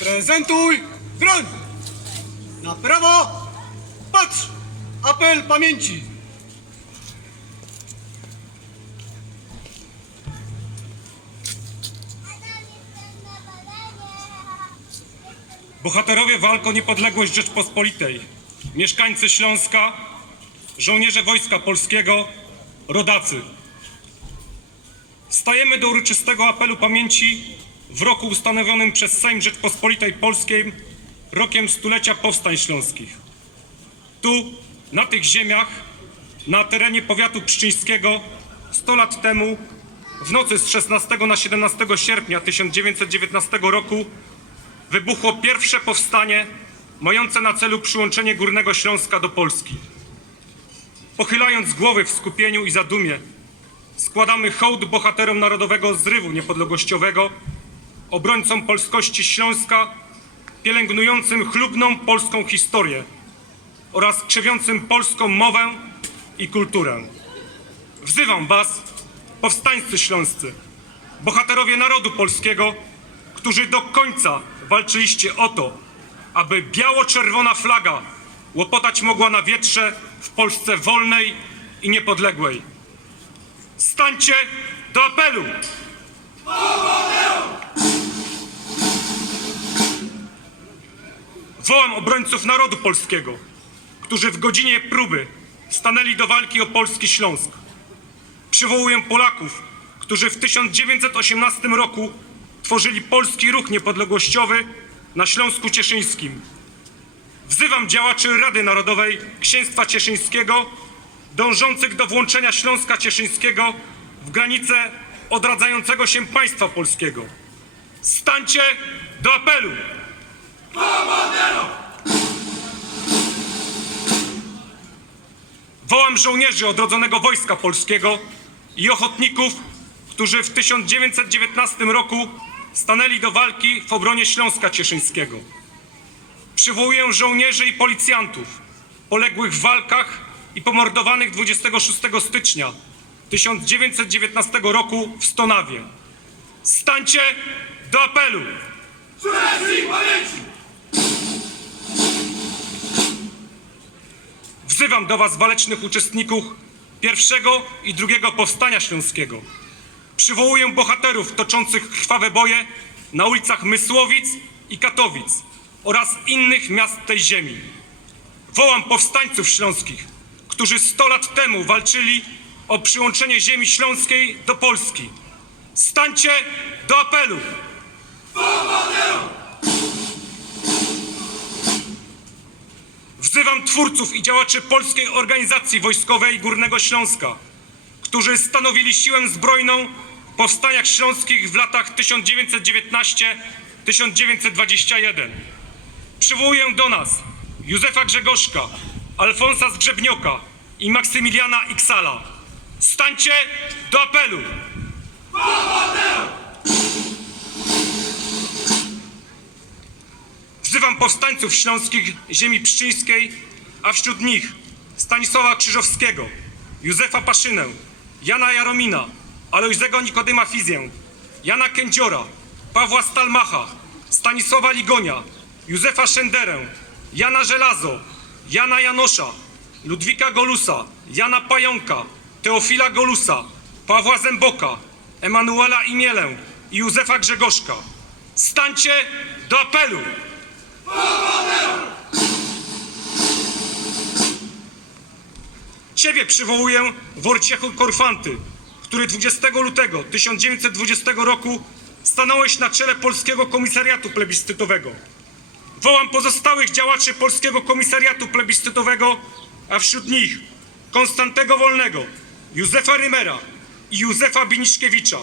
Prezentuj broń! Na prawo! Patrz! Apel pamięci! Bohaterowie walk o niepodległość Rzeczpospolitej, mieszkańcy Śląska, żołnierze Wojska Polskiego, rodacy. Stajemy do uroczystego apelu pamięci w roku ustanowionym przez Sejm Rzeczpospolitej Polskiej rokiem stulecia powstań śląskich. Tu, na tych ziemiach, na terenie powiatu pszczyńskiego 100 lat temu, w nocy z 16 na 17 sierpnia 1919 roku wybuchło pierwsze powstanie mające na celu przyłączenie Górnego Śląska do Polski. Pochylając głowy w skupieniu i zadumie, składamy hołd bohaterom Narodowego Zrywu Niepodległościowego, obrońcom polskości Śląska, pielęgnującym chlubną polską historię oraz krzewiącym polską mowę i kulturę. Wzywam Was, powstańcy śląscy, bohaterowie narodu polskiego, którzy do końca walczyliście o to, aby biało-czerwona flaga łopotać mogła na wietrze w Polsce wolnej i niepodległej. Stańcie do apelu! Wołam obrońców narodu polskiego, którzy w godzinie próby stanęli do walki o polski Śląsk. Przywołuję Polaków, którzy w 1918 roku tworzyli polski ruch niepodległościowy na Śląsku Cieszyńskim. Wzywam działaczy Rady Narodowej Księstwa Cieszyńskiego dążących do włączenia Śląska Cieszyńskiego w granice odradzającego się państwa polskiego. Stańcie do apelu! Wołam żołnierzy odrodzonego Wojska Polskiego i ochotników, którzy w 1919 roku stanęli do walki w obronie Śląska Cieszyńskiego. Przywołuję żołnierzy i policjantów poległych w walkach i pomordowanych 26 stycznia 1919 roku w Stonawie. Stańcie do apelu! Wzywam do Was walecznych uczestników pierwszego i drugiego powstania śląskiego. Przywołuję bohaterów toczących krwawe boje na ulicach Mysłowic i Katowic oraz innych miast tej ziemi. Wołam powstańców śląskich, którzy 100 lat temu walczyli o przyłączenie ziemi śląskiej do Polski. Stańcie do apelu! Wzywam twórców i działaczy Polskiej Organizacji Wojskowej Górnego Śląska, którzy stanowili siłę zbrojną w powstaniach śląskich w latach 1919-1921. Przywołuję do nas Józefa Grzegorzka, Alfonsa Zgrzebnioka i Maksymiliana Iksala. Stańcie do apelu! Wzywam powstańców śląskich ziemi pszczyńskiej, a wśród nich Stanisława Krzyżowskiego, Józefa Paszynę, Jana Jaromina, Alojzego Nikodyma Fizję, Jana Kędziora, Pawła Stalmacha, Stanisława Ligonia, Józefa Szenderę, Jana Żelazo, Jana Janosza, Ludwika Golusa, Jana Pająka, Teofila Golusa, Pawła Zęboka, Emanuela Imielę i Józefa Grzegorzka. Stańcie do apelu! Ciebie przywołuję, Wojciechu Korfanty, który 20 lutego 1920 roku stanąłeś na czele Polskiego Komisariatu Plebiscytowego. Wołam pozostałych działaczy Polskiego Komisariatu Plebiscytowego, a wśród nich Konstantego Wolnego, Józefa Rymera i Józefa Biniszkiewicza.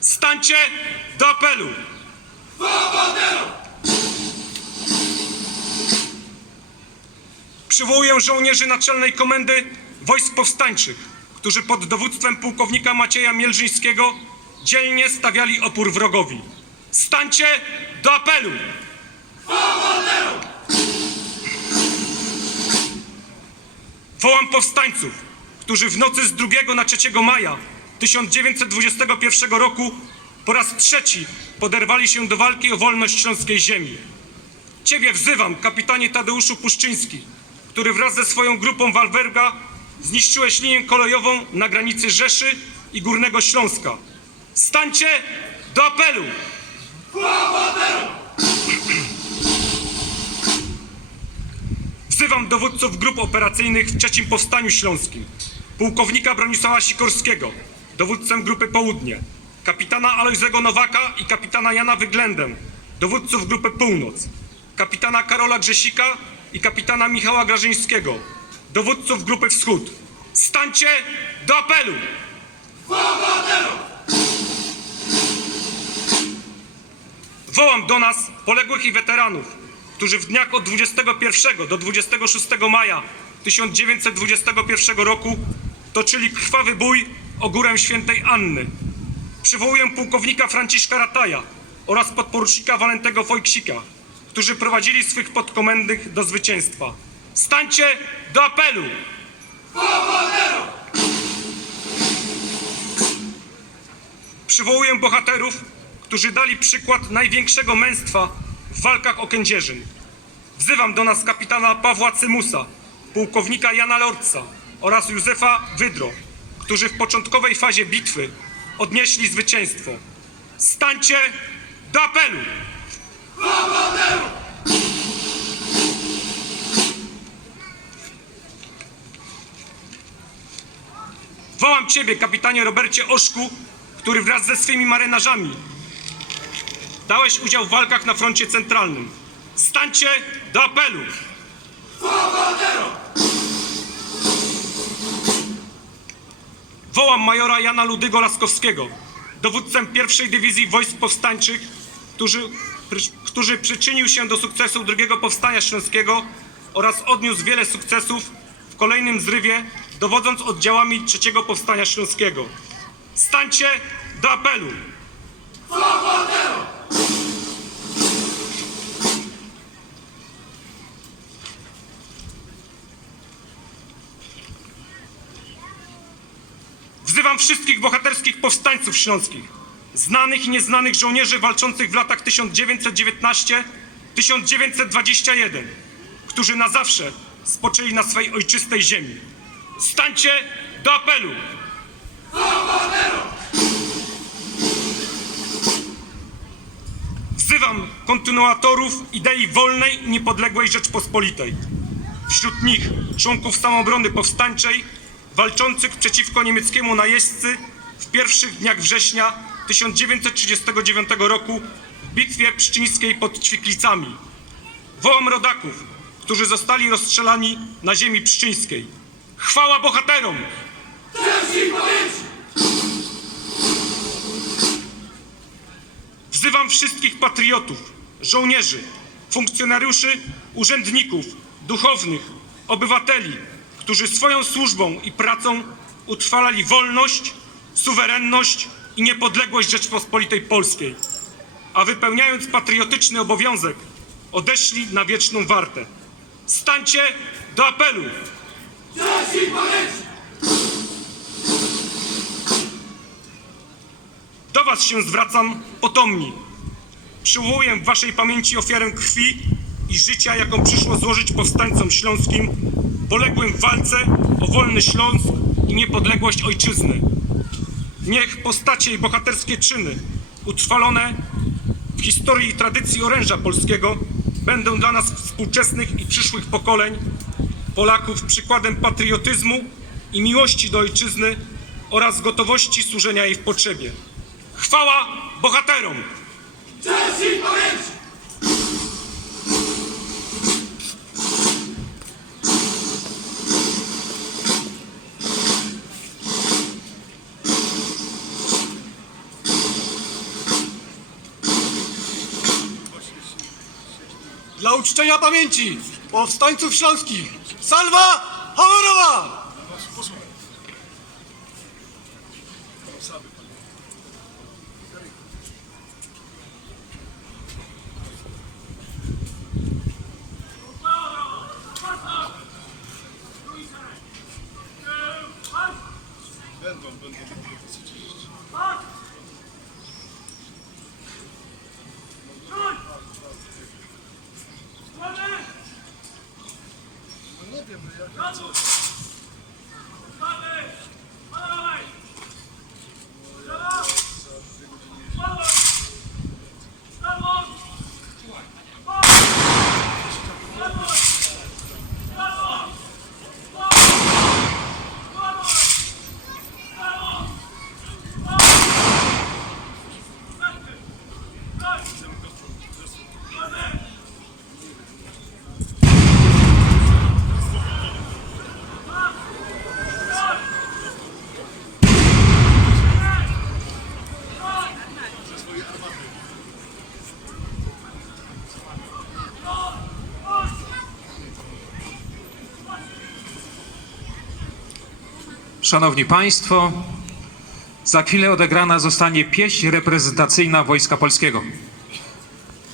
Stańcie do apelu! Przywołuję żołnierzy Naczelnej Komendy Wojsk Powstańczych, którzy pod dowództwem pułkownika Macieja Mielżyńskiego dzielnie stawiali opór wrogowi. Stańcie do apelu! Wołam powstańców, którzy w nocy z 2 na 3 maja 1921 roku po raz trzeci poderwali się do walki o wolność śląskiej ziemi. Ciebie wzywam, kapitanie Tadeuszu Puszczyński, który wraz ze swoją grupą Walberga zniszczyłeś linię kolejową na granicy Rzeszy i Górnego Śląska. Stańcie do apelu! Wzywam dowódców grup operacyjnych w trzecim Powstaniu Śląskim. Pułkownika Bronisława Sikorskiego, dowódcę Grupy Południe, kapitana Alojzego Nowaka i kapitana Jana Wyglendę, dowódców Grupy Północ, kapitana Karola Grzesika i kapitana Michała Grażyńskiego, dowódców Grupy Wschód. Stańcie do apelu! Wołam do nas poległych i weteranów, którzy w dniach od 21 do 26 maja 1921 roku toczyli krwawy bój o górę świętej Anny. Przywołuję pułkownika Franciszka Rataja oraz podporucznika Walentego Wojksika, którzy prowadzili swych podkomendnych do zwycięstwa. Stańcie do apelu! Przywołuję bohaterów, którzy dali przykład największego męstwa w walkach o Kędzierzyn. Wzywam do nas kapitana Pawła Cymusa, pułkownika Jana Lorca oraz Józefa Wydro, którzy w początkowej fazie bitwy odnieśli zwycięstwo. Stańcie do apelu! Wołam Ciebie, kapitanie Robercie Oszku, który wraz ze swymi marynarzami dałeś udział w walkach na froncie centralnym. Stańcie do apelu! Wołam majora Jana Ludygo Laskowskiego, dowódcę pierwszej dywizji wojsk powstańczych, którzy, który przyczynił się do sukcesu drugiego powstania śląskiego oraz odniósł wiele sukcesów w kolejnym zrywie, dowodząc oddziałami trzeciego powstania śląskiego. Stańcie do apelu! Wzywam wszystkich bohaterskich powstańców śląskich, znanych i nieznanych żołnierzy walczących w latach 1919-1921, którzy na zawsze spoczęli na swej ojczystej ziemi. Stańcie do apelu! Wzywam kontynuatorów idei wolnej i niepodległej Rzeczpospolitej. Wśród nich członków samoobrony powstańczej walczących przeciwko niemieckiemu najeźdźcy w pierwszych dniach września 1939 roku w bitwie pszczyńskiej pod Ćwiklicami. Wołam rodaków, którzy zostali rozstrzelani na ziemi pszczyńskiej. Chwała bohaterom! Wzywam wszystkich patriotów, żołnierzy, funkcjonariuszy, urzędników, duchownych, obywateli, którzy swoją służbą i pracą utrwalali wolność, suwerenność i niepodległość Rzeczpospolitej Polskiej, a wypełniając patriotyczny obowiązek, odeszli na wieczną wartę. Stańcie do apelu! Do Was się zwracam potomni. Przywołuję w Waszej pamięci ofiarę krwi i życia, jaką przyszło złożyć powstańcom śląskim, poległym w walce o wolny Śląsk i niepodległość ojczyzny. Niech postacie i bohaterskie czyny, utrwalone w historii i tradycji oręża polskiego, będą dla nas współczesnych i przyszłych pokoleń Polaków przykładem patriotyzmu i miłości do ojczyzny oraz gotowości służenia jej w potrzebie. Chwała bohaterom! Dla uczczenia pamięci powstańców śląskich. Salwa honorowa! Nazareth. Szanowni Państwo, za chwilę odegrana zostanie pieśń reprezentacyjna Wojska Polskiego.